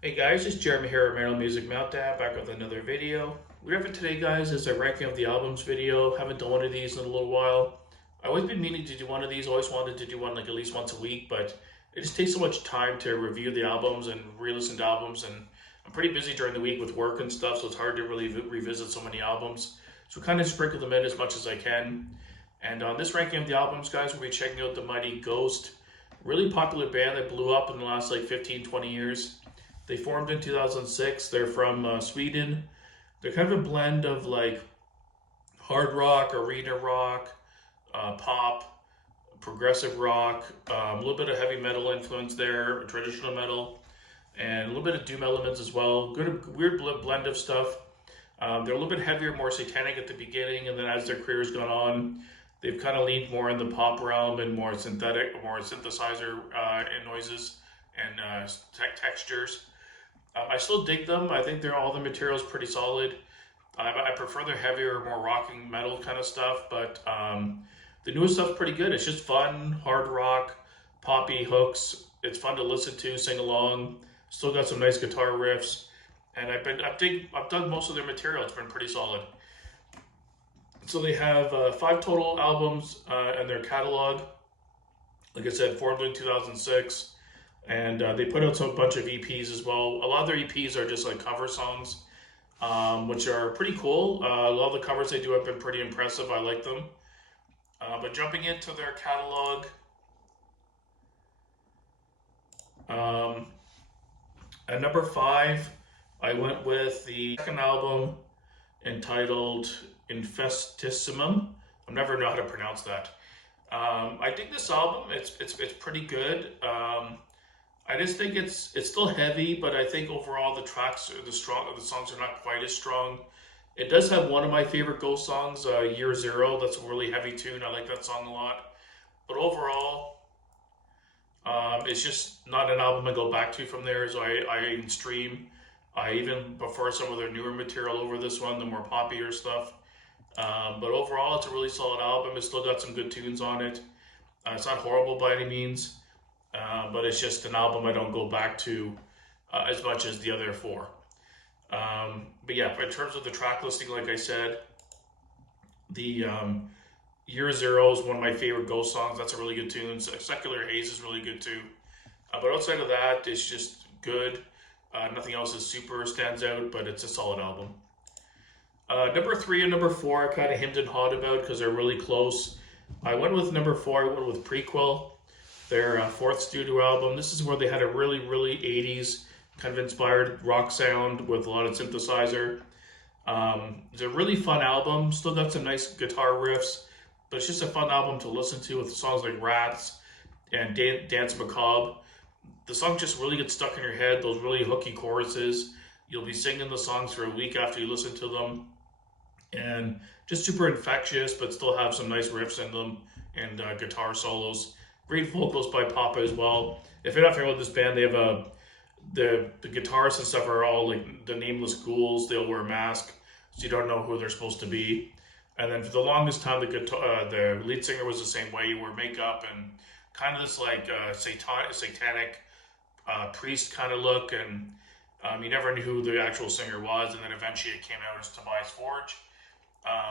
Hey guys, it's Jeremy here at Maryland Music Meltdown, back with another video. What we have for today, guys, is a ranking of the albums video. Haven't done one of these in a little while. I've always been meaning to do one of these, always wanted to do one like at least once a week, but it just takes so much time to review the albums and re-listen to albums, and I'm pretty busy during the week with work and stuff, so it's hard to really revisit so many albums. So kind of sprinkle them in as much as I can. And on this ranking of the albums, guys, we'll be checking out the Mighty Ghost, really popular band that blew up in the last like 15, 20 years. They formed in 2006. They're from Sweden. They're kind of a blend of like hard rock, arena rock, pop, progressive rock, a little bit of heavy metal influence there, traditional metal, and a little bit of doom elements as well. Good, weird blend of stuff. They're a little bit heavier, more satanic at the beginning, and then as their career's gone on, they've kind of leaned more in the pop realm and more synthetic, more synthesizer and noises and textures. I still dig them. I think they're all the materials pretty solid. I prefer their heavier, more rocking metal kind of stuff, but the newest stuff's pretty good. It's just fun, hard rock, poppy hooks. It's fun to listen to, sing along. Still got some nice guitar riffs, and I've dug most of their material. It's been pretty solid. So they have 5 total albums in their catalog. Like I said, formed in 2006. And they put out some bunch of EPs as well. A lot of their EPs are just like cover songs, which are pretty cool. A lot of the covers they do have been pretty impressive. I like them. But jumping into their catalog, um, at number 5, I went with the second album entitled Infestissimum. I never know how to pronounce that. I think this album. It's pretty good. I just think it's still heavy, but I think overall the tracks are the songs are not quite as strong. It does have one of my favorite Ghost songs, Year Zero. That's a really heavy tune. I like that song a lot. But overall, it's just not an album I go back to from there. So I even stream. I even prefer some of their newer material over this one, the more poppier stuff. But overall, it's a really solid album. It's still got some good tunes on it. It's not horrible by any means. But it's just an album I don't go back to as much as the other 4. But yeah, in terms of the track listing, like I said, the Year Zero is one of my favorite Ghost songs. That's a really good tune. Secular Haze is really good too. But outside of that, it's just good. Nothing else is super stands out, but it's a solid album. Number 3 and number 4, I kind of hemmed and hawed about because they're really close. I went with number 4. I went with Prequel, their 4th studio album. This is where they had a really, really 80s kind of inspired rock sound with a lot of synthesizer. It's a really fun album. Still got some nice guitar riffs, but it's just a fun album to listen to with songs like Rats and Dance Macabre. The song just really gets stuck in your head, those really hooky choruses. You'll be singing the songs for a week after you listen to them. And just super infectious, but still have some nice riffs in them and guitar solos. Great vocals by Papa as well. If you're not familiar with this band, they have the guitarists and stuff are all like the nameless ghouls. They'll wear a mask, so you don't know who they're supposed to be. And then for the longest time, the lead singer was the same way. You wear makeup and kind of this like satanic priest kind of look, and you never knew who the actual singer was. And then eventually it came out as Tobias Forge.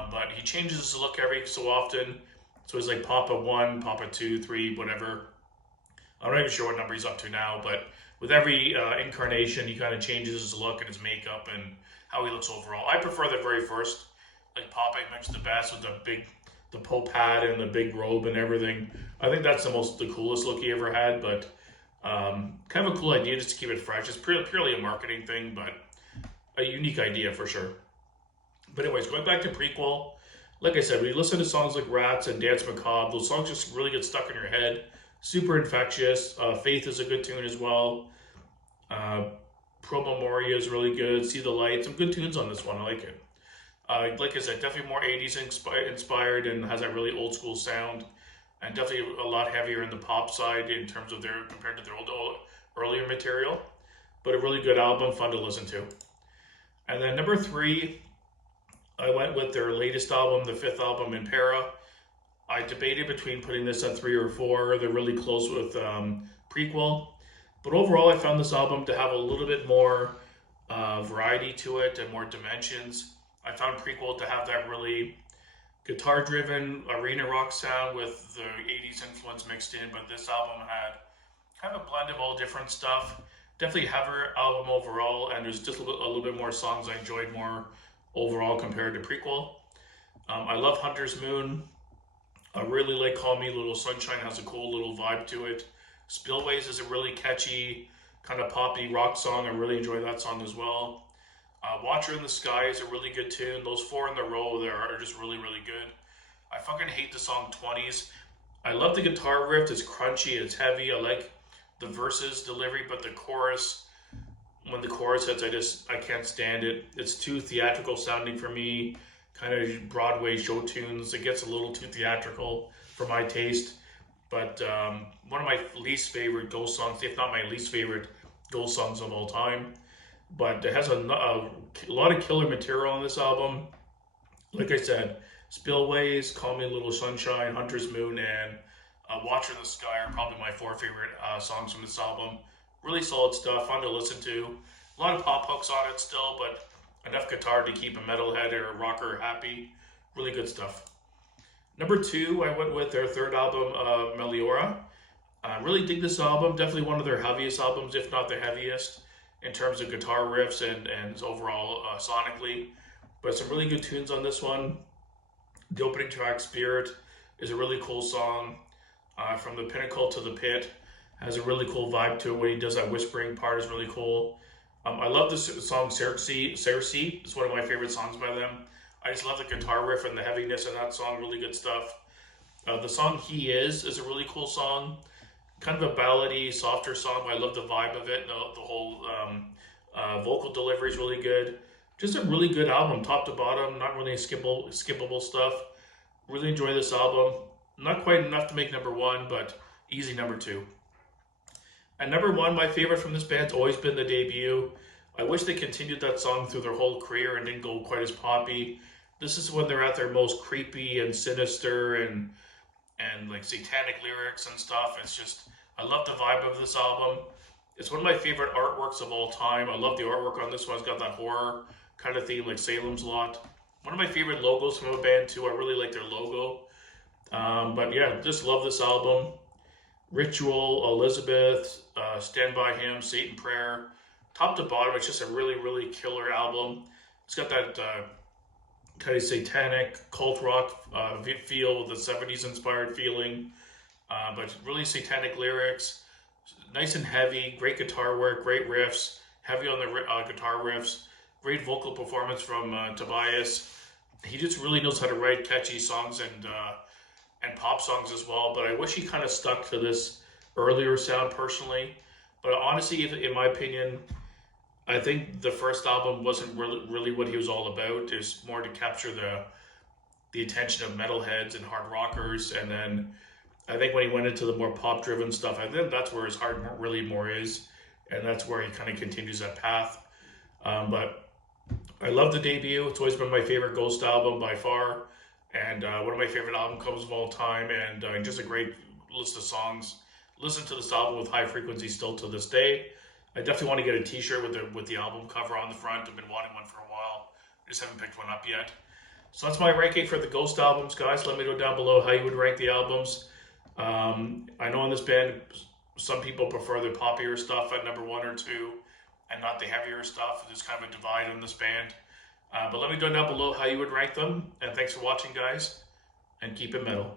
But he changes his look every so often. So it's like Papa 1, Papa 2, 3, whatever. I'm not even sure what number he's up to now, but with every incarnation, he kind of changes his look and his makeup and how he looks overall. I prefer the very first, like Papa mentioned, the best with the Pope hat and the big robe and everything. I think that's the coolest look he ever had, but kind of a cool idea just to keep it fresh. It's purely a marketing thing, but a unique idea for sure. But anyways, going back to Prequel, like I said, we listen to songs like Rats and Dance Macabre. Those songs just really get stuck in your head. Super infectious. Faith is a good tune as well. Pro Memoria is really good. See the Light. Some good tunes on this one. I like it. Like I said, definitely more 80s inspired and has that really old school sound. And definitely a lot heavier in the pop side in terms of compared to their earlier material. But a really good album, fun to listen to. And then number 3, I went with their latest album, the 5th album, Impera. I debated between putting this at 3 or 4. They're really close with Prequel. But overall, I found this album to have a little bit more variety to it and more dimensions. I found Prequel to have that really guitar-driven arena rock sound with the 80s influence mixed in, but this album had kind of a blend of all different stuff. Definitely heavier album overall, and there's just a little bit more songs I enjoyed more overall compared to Prequel. I love Hunter's Moon. I really like Call Me Little Sunshine, has a cool little vibe to it. Spillways is a really catchy, kind of poppy rock song. I really enjoy that song as well. Watcher in the Sky is a really good tune. Those four in a row there are just really, really good. I fucking hate the song 20s. I love the guitar riff. It's crunchy, it's heavy. I like the verses delivery, but the chorus, when the chorus hits, I can't stand it. It's too theatrical sounding for me. Kind of Broadway show tunes. It gets a little too theatrical for my taste. But one of my least favorite Ghost songs, if not my least favorite Ghost songs of all time. But it has a lot of killer material on this album. Like I said, Spillways, Call Me a Little Sunshine, Hunter's Moon, and Watcher in the Sky are probably my four favorite songs from this album. Really solid stuff, fun to listen to. A lot of pop hooks on it still, but enough guitar to keep a metalhead or a rocker happy. Really good stuff. Number 2, I went with their third album, Meliora. I really dig this album. Definitely one of their heaviest albums, if not the heaviest, in terms of guitar riffs and overall sonically. But some really good tunes on this one. The opening track, Spirit, is a really cool song. From the Pinnacle to the Pit has a really cool vibe to it. When he does that whispering part is really cool. I love the song Circe. It's one of my favorite songs by them. I just love the guitar riff and the heaviness of that song. Really good stuff. The song He Is a really cool song. Kind of a ballady, softer song, but I love the vibe of it. The whole vocal delivery is really good. Just a really good album, top to bottom. Not really skippable stuff. Really enjoy this album. Not quite enough to make number 1, but easy number 2. And number 1, my favorite from this band's always been the debut. I wish they continued that song through their whole career and didn't go quite as poppy. This is when they're at their most creepy and sinister and like satanic lyrics and stuff. It's just, I love the vibe of this album. It's one of my favorite artworks of all time. I love the artwork on this one. It's got that horror kind of theme like Salem's Lot. One of my favorite logos from a band too. I really like their logo. But yeah, just love this album. Ritual, Elizabeth, Stand By Him, Satan Prayer. Top to bottom, it's just a really, really killer album. It's got that kind of satanic cult rock feel with the 70s inspired feeling. But really satanic lyrics. Nice and heavy, great guitar work, great riffs. Heavy on the guitar riffs. Great vocal performance from Tobias. He just really knows how to write catchy songs and pop songs as well, but I wish he kind of stuck to this earlier sound personally. But honestly, in my opinion, I think the first album wasn't really what he was all about. It was more to capture the attention of metalheads and hard rockers, and then I think when he went into the more pop-driven stuff, I think that's where his heart really more is, and that's where he kind of continues that path. But I love the debut. It's always been my favorite Ghost album by far. And one of my favorite album covers of all time, and just a great list of songs. Listen to this album with high frequency still to this day. I definitely want to get a t-shirt with the album cover on the front. I've been wanting one for a while. I just haven't picked one up yet. So that's my ranking for the Ghost albums, guys. Let me know down below how you would rank the albums. I know in this band, some people prefer the poppier stuff at number 1 or 2, and not the heavier stuff. There's kind of a divide in this band. But let me know down below how you would rank them. And thanks for watching, guys. And keep it metal.